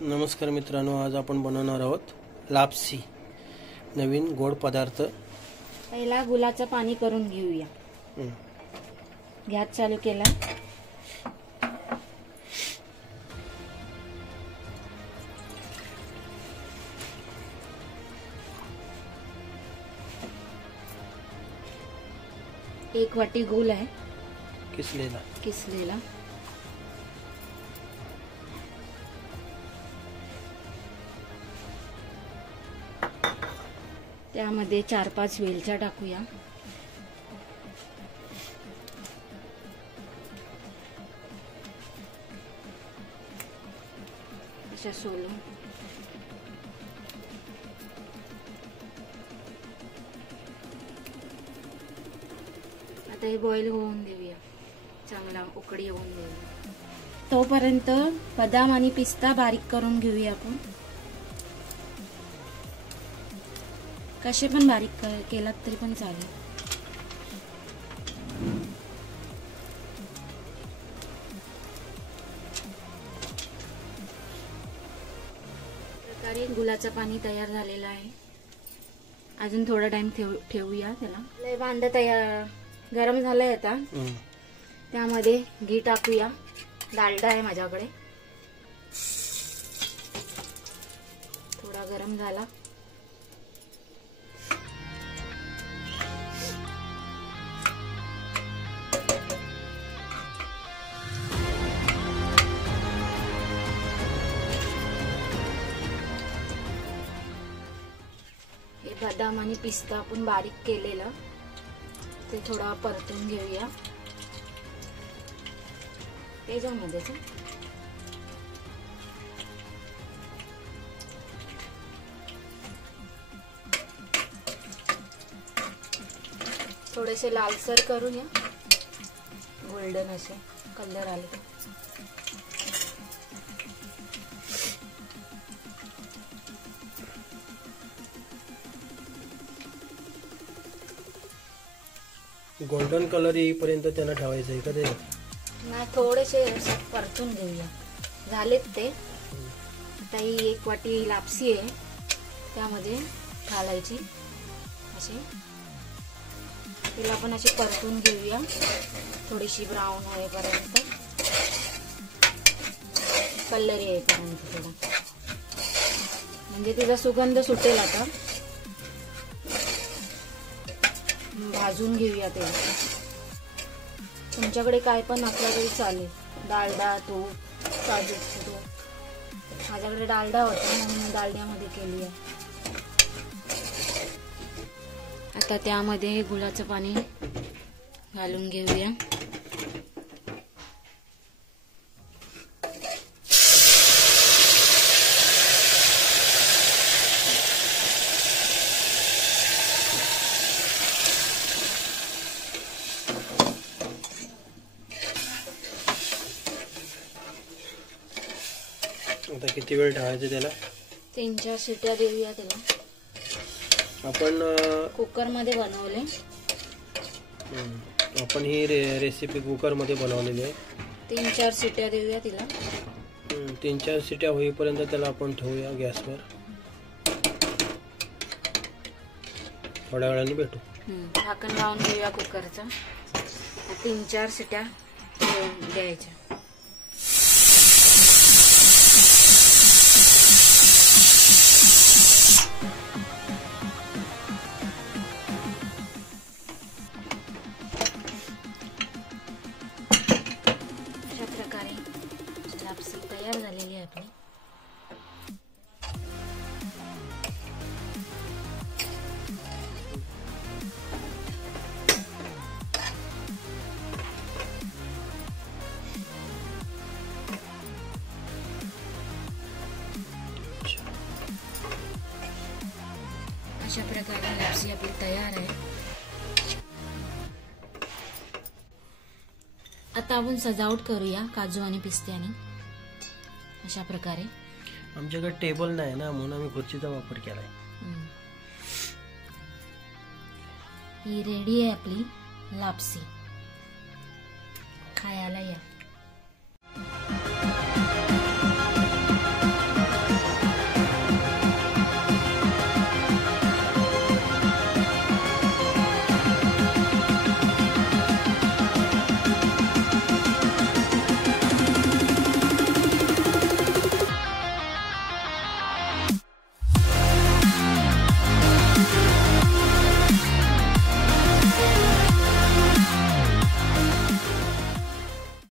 नमस्कार मित्रांनो, आज आपण बनवणार आहोत लापसी, नवीन गोड पदार्थ। पहिला गुलाचं पाणी करून घेऊया। गॅस चालू केला। एक वाटी गुल आहे, किसलेला। त्यामध्ये 4-5 वेलच्या टाकूया। अशा सोलून आता हे बॉईल होऊन देऊया, चांगला उकळी येऊन देऊया। तोपर्यंत बदाम आणि पिस्ता बारीक करून घेऊया आपण। कसे पण बारीक केलात तरी पण चालेल। प्रकारे गुलाचं पाणी तयार झालेलं आहे। अजून थोडा टाइम ठेवूया त्याला। लय भांड तयार गरम झालंय आता। त्यामध्ये घी टाकूया। डालडा आहे माझ्याकडे। थोडा गरम झाला। बदाम आणि पिस्ता आपण बारीक केलेलं ते थोडा परतून घेऊया त्याच्यामध्येच। थोडेसे लालसर करूया, गोल्डन असे कलर आले। गोल्डन कलर येईपर्यंत त्यांना ठेवायचं आहे का ते? नाही, थोडेसे परतून घेऊया। झालेत ते। आता ही 1 वाटी लापसी आहे, त्यामध्ये घालायची असे। तिला पण अशी परतून घेऊया थोडीशी ब्राऊन होईपर्यंत, कलर येईपर्यंत थोडा, म्हणजे तिचा सुगंध सुटेल। आता भाजून घेऊया ते। तुमच्याकडे काय पण असलं तरी चालेल, डालडा, तूप, काजूचं तूप। माझ्याकडे डालडा होता म्हणून डालड्यामध्ये केली आहे। आता त्यामध्ये गुळाचं पाणी घालून घेऊया। आता किती वेळ ठेवायचं त्याला? 3-4 शिट्या देऊया त्याला। आपण कुकर मध्ये बनवले। आपण ही रेसिपी कुकर मध्ये बनवलेली आहे। 3-4 शिट्या देऊया तिला। 3-4 शिट्या होईपर्यंत त्याला आपण ठेवूया गॅसवर। थोड्या वेळाने भेटू। झाकण लावून घेऊया कुकरचं। 3-4 शिट्या द्यायच्या। अशा प्रकारे लापसी तयार झालेली आहे आपली। अशा प्रकारे लापसी आपली तयार आहे। आता आपण सजावट करूया काजू आणि पिस्त्याने। अशा प्रकारे आमच्याकडे टेबल नाही ना, म्हणून आम्ही खुर्चीचा वापर केलाय। ही रेडी आहे आपली लापसी, खायला या।